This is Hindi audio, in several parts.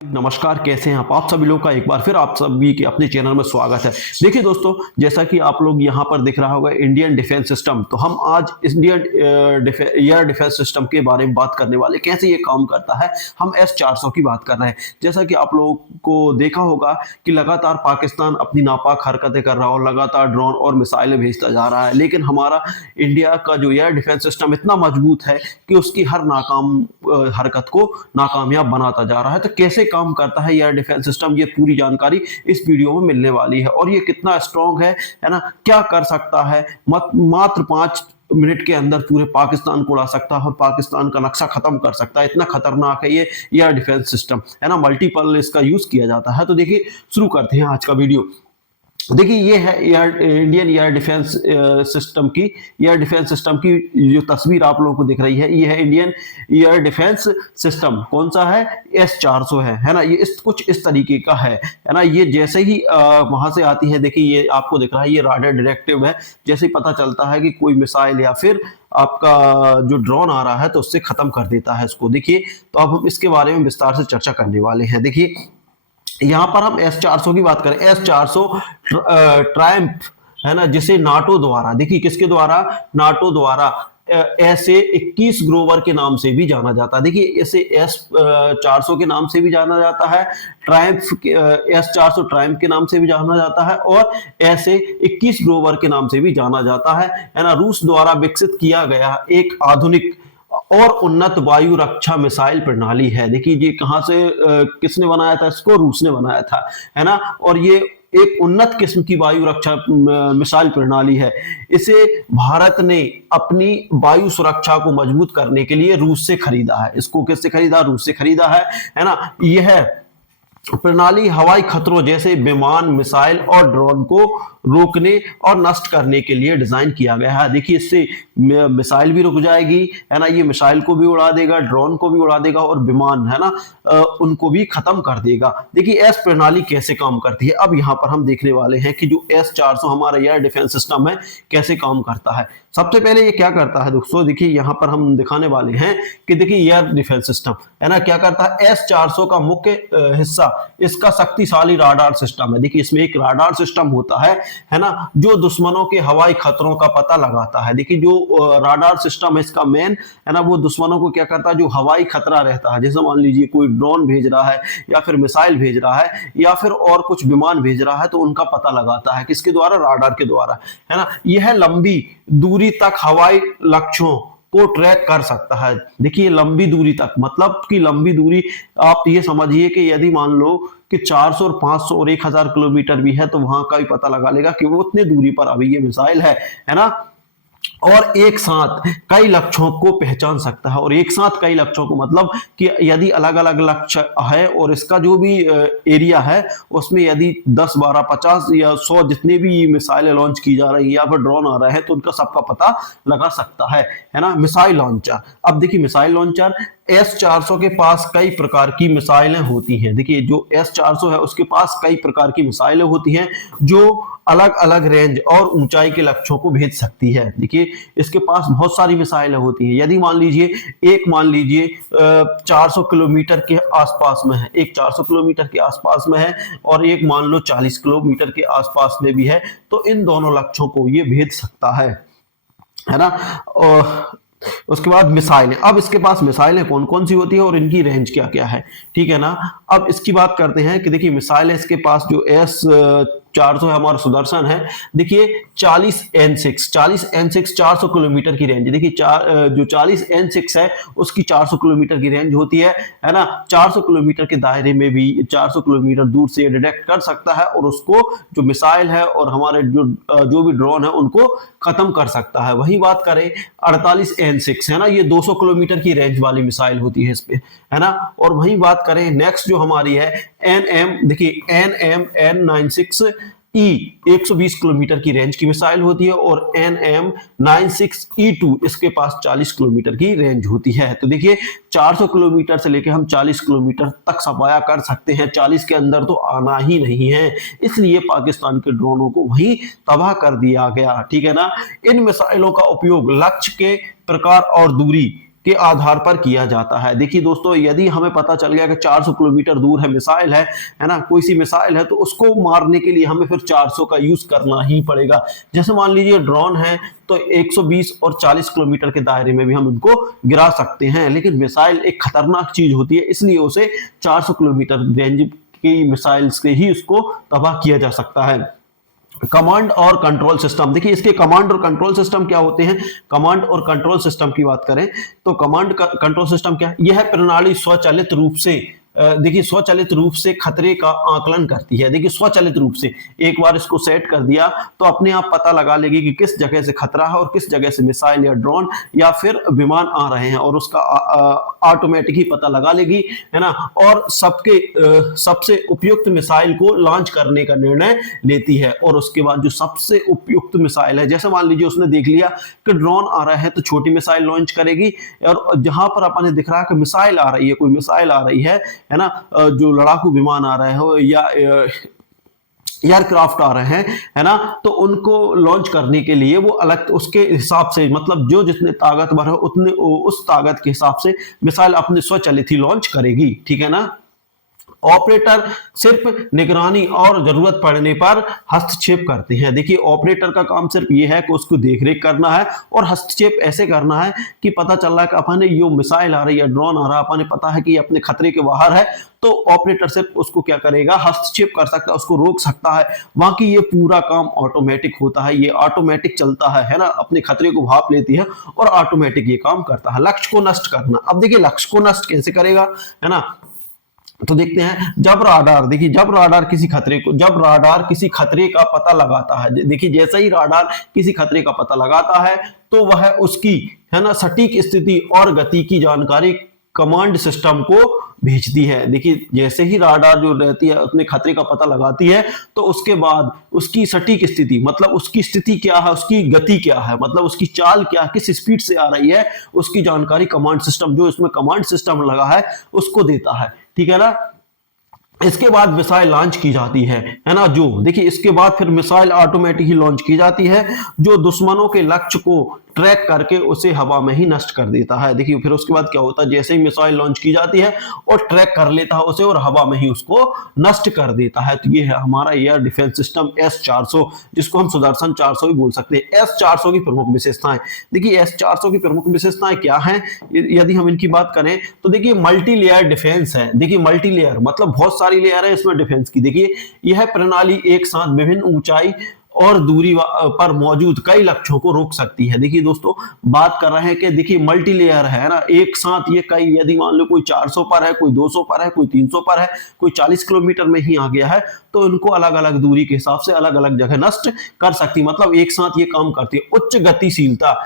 नमस्कार, कैसे हैं आप सभी लोगों का एक बार फिर आप सभी के अपने चैनल में स्वागत है। देखिए दोस्तों, जैसा कि आप लोग यहाँ पर दिख रहा होगा इंडियन डिफेंस सिस्टम, तो हम आज इंडियन एयर डिफेंस सिस्टम के बारे में बात करने वाले, कैसे ये काम करता है। हम S-400 की बात कर रहे हैं। जैसा कि आप लोगों को देखा होगा कि लगातार पाकिस्तान अपनी नापाक हरकतें कर रहा है और लगातार ड्रोन और मिसाइलें भेजता जा रहा है, लेकिन हमारा इंडिया का जो एयर डिफेंस सिस्टम इतना मजबूत है कि उसकी हर नाकाम हरकत को नाकामयाब बनाता जा रहा है। तो कैसे काम करता है एयर डिफेंस सिस्टम, ये पूरी जानकारी इस वीडियो में मिलने वाली है। और ये कितना स्ट्रांग है ना, क्या कर सकता है, मात्र 5 मिनट के अंदर पूरे पाकिस्तान को उड़ा सकता है और पाकिस्तान का नक्शा खत्म कर सकता है। इतना खतरनाक है ये एयर डिफेंस सिस्टम, है ना। मल्टीपल इसका यूज किया जाता है। तो देखिए, शुरू करते हैं आज का वीडियो। देखिए, ये है इंडियन एयर डिफेंस सिस्टम की जो तस्वीर आप लोगों को दिख रही है, ये है इंडियन एयर डिफेंस सिस्टम। कौन सा है? S-400 है ना। ये कुछ इस तरीके का है ना। ये जैसे ही वहां से आती है, देखिए ये आपको दिख रहा है, ये राडार डायरेक्टिव है। जैसे ही पता चलता है कि कोई मिसाइल या फिर आपका जो ड्रोन आ रहा है, तो उससे खत्म कर देता है इसको। देखिए, तो अब हम इसके बारे में विस्तार से चर्चा करने वाले हैं। देखिए, यहां पर हम S-400 की बात करें, S-400 ट्रायम्फ है ना, जिसे नाटो द्वारा, देखिए किसके द्वारा, नाटो द्वारा ऐसे 21 ग्रोवर के नाम से भी जाना जाता है। देखिए, इसे S-400 के नाम से भी जाना जाता है, ट्रायम्फ S-400 ट्रायम्फ के नाम से भी जाना जाता है और ऐसे 21 ग्रोवर के नाम से भी जाना जाता है ना। रूस द्वारा विकसित किया गया एक आधुनिक और उन्नत वायु रक्षा मिसाइल प्रणाली है। देखिए, ये कहां से किसने बनाया था इसको? रूस ने बनाया था, है ना। और ये एक उन्नत किस्म की वायु रक्षा मिसाइल प्रणाली है। इसे भारत ने अपनी वायु सुरक्षा को मजबूत करने के लिए रूस से खरीदा है। इसको किससे खरीदा? रूस से खरीदा है ना। यह प्रणाली हवाई खतरों जैसे विमान, मिसाइल और ड्रोन को रोकने और नष्ट करने के लिए डिजाइन किया गया है। देखिए, इससे मिसाइल भी रुक जाएगी, है ना। ये मिसाइल को भी उड़ा देगा, ड्रोन को भी उड़ा देगा और विमान, है ना, उनको भी खत्म कर देगा। देखिए, एस प्रणाली कैसे काम करती है, अब यहाँ पर हम देखने वाले हैं कि जो S-400 हमारा एयर डिफेंस सिस्टम है, कैसे काम करता है। सबसे पहले ये क्या करता है दोस्तों, देखिए यहाँ पर हम दिखाने वाले हैं कि देखिए एयर डिफेंस सिस्टम, है ना, क्या करता है। S-400 का मुख्य हिस्सा इसका शक्तिशाली राडार सिस्टम है। देखिए, इसमें एक राडार सिस्टम होता है ना, जो दुश्मनों के हवाई खतरों का पता लगाता है। देखिए, जो राडार सिस्टम है इसका मेन, है ना, वो दुश्मनों को क्या करता है, जो हवाई खतरा रहता है, जैसे मान लीजिए कोई ड्रोन भेज रहा है या फिर मिसाइल भेज रहा है या फिर और कुछ विमान भेज रहा है, तो उनका पता लगाता है किसके द्वारा? राडार के द्वारा, है ना। यह लंबी दूरी तक हवाई लक्ष्यों को ट्रैक कर सकता है। देखिए, लंबी दूरी तक मतलब कि लंबी दूरी, आप ये समझिए कि यदि मान लो कि 400 और 500 और 1000 किलोमीटर भी है, तो वहां का भी पता लगा लेगा कि वो उतने दूरी पर अभी ये मिसाइल है ना। और एक साथ कई लक्ष्यों को पहचान सकता है। और एक साथ कई लक्ष्यों को मतलब कि यदि अलग अलग लक्ष्य है और इसका जो भी एरिया है, उसमें यदि 10, 12, 50 या 100 जितने भी मिसाइलें लॉन्च की जा रही है या फिर ड्रोन आ रहे हैं, तो उनका सबका पता लगा सकता है ना। मिसाइल लॉन्चर, अब देखिए मिसाइल लॉन्चर, S-400 के पास कई प्रकार की मिसाइलें होती हैं। देखिए, जो S-400 है उसके पास कई प्रकार की मिसाइलें होती हैं जो अलग अलग रेंज और ऊंचाई के लक्ष्यों को भेज सकती है। देखिए, इसके पास बहुत सारी मिसाइलें होती हैं। यदि मान लीजिए 400 किलोमीटर के आसपास में है, एक 400 किलोमीटर के आसपास में है और एक मान लो 40 किलोमीटर के आसपास में भी है, तो इन दोनों लक्ष्यों को ये भेज सकता है ना। और उसके बाद मिसाइलें, अब इसके पास मिसाइलें कौन कौन सी होती है और इनकी रेंज क्या क्या है, ठीक है ना। अब इसकी बात करते हैं कि देखिए, मिसाइल इसके पास जो S-400 है, हमारा सुदर्शन है। देखिए, 40N6 400 किलोमीटर की रेंज। देखिए, जो 40N6 है उसकी 400 किलोमीटर की रेंज होती है ना। 400 किलोमीटर के दायरे में भी 400 किलोमीटर दूर से डिटेक्ट कर सकता है और उसको जो मिसाइल है और हमारे जो भी ड्रोन है उनको खत्म कर सकता है। वही बात करें 48N6, है ना, ये 200 किलोमीटर की रेंज वाली मिसाइल होती है इस पे, है ना। और वही बात करें नेक्स्ट जो हमारी है देखिए NMN96E 120 किलोमीटर की रेंज की मिसाइल होती है और NM96E2 इसके पास 40 किलोमीटर की रेंज होती है। तो देखिए, 400 किलोमीटर से लेकर हम 40 किलोमीटर तक सफाया कर सकते हैं, 40 के अंदर तो आना ही नहीं है। इसलिए पाकिस्तान के ड्रोनों को वहीं तबाह कर दिया गया, ठीक है ना। इन मिसाइलों का उपयोग लक्ष्य के प्रकार और दूरी के आधार पर किया जाता है। देखिए दोस्तों, यदि हमें पता चल गया कि 400 किलोमीटर दूर है मिसाइल है ना, कोई सी मिसाइल है, तो उसको मारने के लिए हमें फिर 400 का यूज करना ही पड़ेगा। जैसे मान लीजिए ड्रोन है तो 120 और 40 किलोमीटर के दायरे में भी हम उनको गिरा सकते हैं, लेकिन मिसाइल एक खतरनाक चीज होती है, इसलिए उसे 400 किलोमीटर रेंज की मिसाइल से ही उसको तबाह किया जा सकता है। कमांड और कंट्रोल सिस्टम, देखिए इसके कमांड और कंट्रोल सिस्टम क्या होते हैं। कमांड और कंट्रोल सिस्टम की बात करें तो कमांड कंट्रोल सिस्टम क्या है, यह प्रणाली स्वचालित रूप से देखिए स्वचालित रूप से खतरे का आकलन करती है। देखिए स्वचालित रूप से एक बार इसको सेट कर दिया तो अपने आप पता लगा लेगी कि किस जगह से खतरा है और किस जगह से मिसाइल या ड्रोन या फिर विमान आ रहे हैं, और उसका ऑटोमेटिक ही पता लगा लेगी, है ना, और सबसे उपयुक्त मिसाइल को लॉन्च करने का निर्णय लेती है। और उसके बाद जो सबसे उपयुक्त मिसाइल है, जैसे मान लीजिए उसने देख लिया कि ड्रोन आ रहा है तो छोटी मिसाइल लॉन्च करेगी, और जहां पर अपने दिख रहा है कि मिसाइल आ रही है, कोई मिसाइल आ रही है ना, जो लड़ाकू विमान आ रहे हो या एयरक्राफ्ट आ रहे हैं, है ना, तो उनको लॉन्च करने के लिए वो अलग उसके हिसाब से, मतलब जो जितने ताकतवर है उतने उस ताकत के हिसाब से मिसाइल अपने स्वचालित ही लॉन्च करेगी। ठीक है ना। ऑपरेटर सिर्फ निगरानी और जरूरत पड़ने पर हस्तक्षेप करते हैं। देखिए ऑपरेटर का काम सिर्फ ये है कि उसको देखरेख करना है, और हस्तक्षेप ऐसे करना है कि पता चल रहा है कि अपने ये मिसाइल आ रही है, ड्रोन आ रहा है, अपने पता है कि ये अपने खतरे के बाहर है, तो ऑपरेटर सिर्फ उसको क्या करेगा, हस्तक्षेप कर सकता है, उसको रोक सकता है। बाकी ये पूरा काम ऑटोमेटिक होता है, ये ऑटोमेटिक चलता है ना, अपने खतरे को भाप लेती है और ऑटोमेटिक ये काम करता है। लक्ष्य को नष्ट करना, अब देखिए लक्ष्य को नष्ट कैसे करेगा, है ना, तो देखते हैं। जब राडार, देखिए जब राडार किसी खतरे का पता लगाता है, देखिए जैसे ही राडार किसी खतरे का पता लगाता है तो वह उसकी, है ना, सटीक स्थिति और गति की जानकारी कमांड सिस्टम को भेजती है। देखिए जैसे ही राडार जो रहती है अपने खतरे का पता लगाती है, तो उसके बाद उसकी सटीक स्थिति, मतलब उसकी स्थिति क्या है, उसकी गति क्या है, मतलब उसकी चाल क्या, किस स्पीड से आ रही है, उसकी जानकारी कमांड सिस्टम, जो इसमें कमांड सिस्टम लगा है, उसको देता है। ठीक है ना। इसके बाद मिसाइल लॉन्च की जाती है ना, जो देखिए इसके बाद फिर मिसाइल ऑटोमेटिक ही लॉन्च की जाती है, जो दुश्मनों के लक्ष्य को ट्रैक करके उसे हवा में ही नष्ट कर देता है। देखिए फिर उसके बाद क्या होता है, जैसे ही मिसाइल लॉन्च की जाती है और ट्रैक कर लेता है उसे और हवा में ही उसको नष्ट कर देता है। तो ये है हमारा एयर डिफेंस सिस्टम S-400, जिसको हम सुदर्शन 400 भी बोल सकते हैं। S-400 की प्रमुख विशेषताएं, देखिए S-400 की प्रमुख विशेषताएं क्या हैं, यदि हम इनकी बात करें तो देखिए मल्टी लेयर डिफेंस है। देखिए मल्टी लेयर मतलब बहुत सारी लेयर है इसमें डिफेंस की। देखिए यह प्रणाली एक साथ विभिन्न ऊंचाई और दूरी पर मौजूद कई लक्ष्यों को रोक सकती है। देखिए दोस्तों बात कर रहे हैं कि देखिए मल्टी लेयर है ना, एक साथ ये कई, यदि मान लो कोई 400 पर है, कोई 200 पर है, कोई 300 पर है, कोई 40 किलोमीटर में ही आ गया है, तो उनको अलग अलग दूरी के हिसाब से अलग अलग जगह नष्ट कर सकती है। मतलब एक साथ ये काम करती है। उच्च गतिशीलता,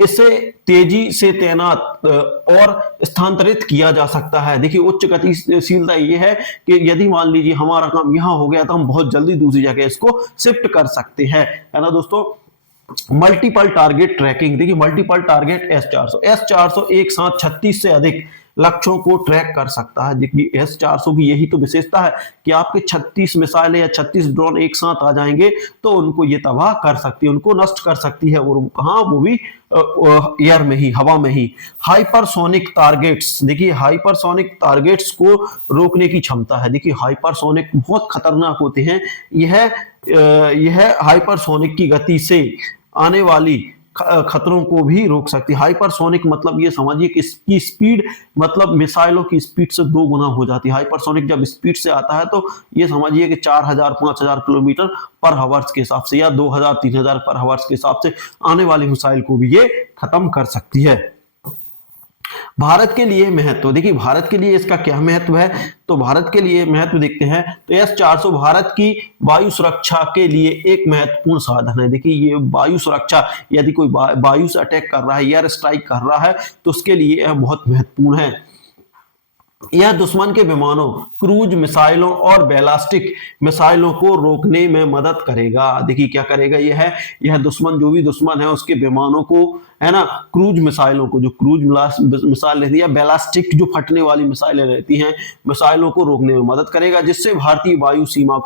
इसे तेजी से तैनात और स्थानांतरित किया जा सकता है। देखिए उच्च गतिशीलता ये है कि यदि मान लीजिए हमारा काम यहां हो गया तो हम बहुत जल्दी दूसरी जगह इसको शिफ्ट कर सकते हैं, है ना दोस्तों। मल्टीपल टारगेट ट्रैकिंग, देखिए मल्टीपल टारगेट S-400 एक साथ 36 से अधिक लक्ष्यों को ट्रैक कर सकता है। देखिए S-400 की यही तो विशेषता है कि आपके 36 मिसाइलें या 36 ड्रोन एक साथ आ जाएंगे तो उनको ये तबाह कर सकती है, उनको नष्ट कर सकती है, और कहां, वो भी एयर में ही, हवा में ही। हाइपरसोनिक टारगेट्स, देखिए हाइपरसोनिक टारगेट्स को रोकने की क्षमता है। देखिए हाइपरसोनिक बहुत खतरनाक होते हैं। यह हाइपरसोनिक की गति से आने वाली खतरों को भी रोक सकती है। हाइपरसोनिक मतलब ये समझिए कि इसकी स्पीड, मतलब मिसाइलों की स्पीड से 2 गुना हो जाती है। हाइपरसोनिक जब स्पीड से आता है तो ये समझिए कि 4000 5000 किलोमीटर पर हावर्स के हिसाब से या 2000 3000 पर हावर्स के हिसाब से आने वाली मिसाइल को भी ये खत्म कर सकती है। भारत के लिए महत्व, देखिए भारत के लिए इसका क्या महत्व है, तो भारत के लिए महत्व देखते हैं तो S-400 भारत की वायु सुरक्षा के लिए एक महत्वपूर्ण साधन है। देखिए ये वायु सुरक्षा, यदि कोई वायु से अटैक कर रहा है, एयर स्ट्राइक कर रहा है, तो उसके लिए यह बहुत महत्वपूर्ण है। यह दुश्मन के विमानों, क्रूज मिसाइलों और बैलिस्टिक मिसाइलों को रोकने में मदद करेगा। देखिए क्या करेगा, यह दुश्मन, जो भी दुश्मन है उसके विमानों को, है ना, क्रूज मिसाइलों को, जो क्रूज मिसाइल रहती है, बैलिस्टिक जो फटने वाली मिसाइलें रहती हैं, मिसाइलों को रोकने में मदद करेगा, जिससे भारतीय वायु सीमा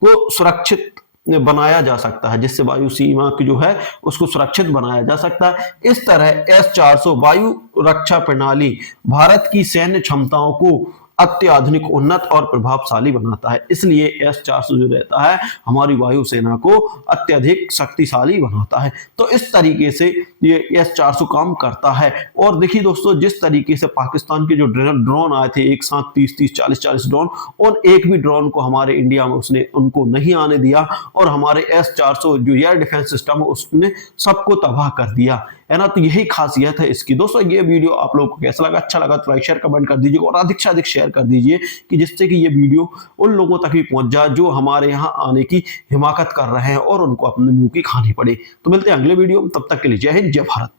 को सुरक्षित बनाया जा सकता है, जिससे वायु सीमा की जो है उसको सुरक्षित बनाया जा सकता है। इस तरह S-400 वायु रक्षा प्रणाली भारत की सैन्य क्षमताओं को अत्याधुनिक, उन्नत और प्रभावशाली बनाता है। इसलिए S-400 जो रहता है हमारी वायुसेना को अत्यधिक शक्तिशाली बनाता है। तो इस तरीके से ये S-400 काम करता है। और देखिए दोस्तों, जिस तरीके से पाकिस्तान के जो ड्रोन आए थे एक साथ 30-30, 40-40 ड्रोन, और एक भी ड्रोन को हमारे इंडिया में उसने उनको नहीं आने दिया, और हमारे S-400 जो एयर डिफेंस सिस्टम है उसने सबको तबाह कर दिया, है ना। तो यही खासियत है इसकी। दोस्तों ये वीडियो आप लोगों को कैसा लगा? अच्छा लगा तो लाइक शेयर कमेंट कर दीजिए, और अधिक से अधिक शेयर कर दीजिए कि जिससे कि ये वीडियो उन लोगों तक भी पहुंच जाए जो हमारे यहाँ आने की हिमाकत कर रहे हैं और उनको अपने मुंह की खानी पड़े। तो मिलते हैं अगले वीडियो में, तब तक के लिए जय हिंद, जय भारत।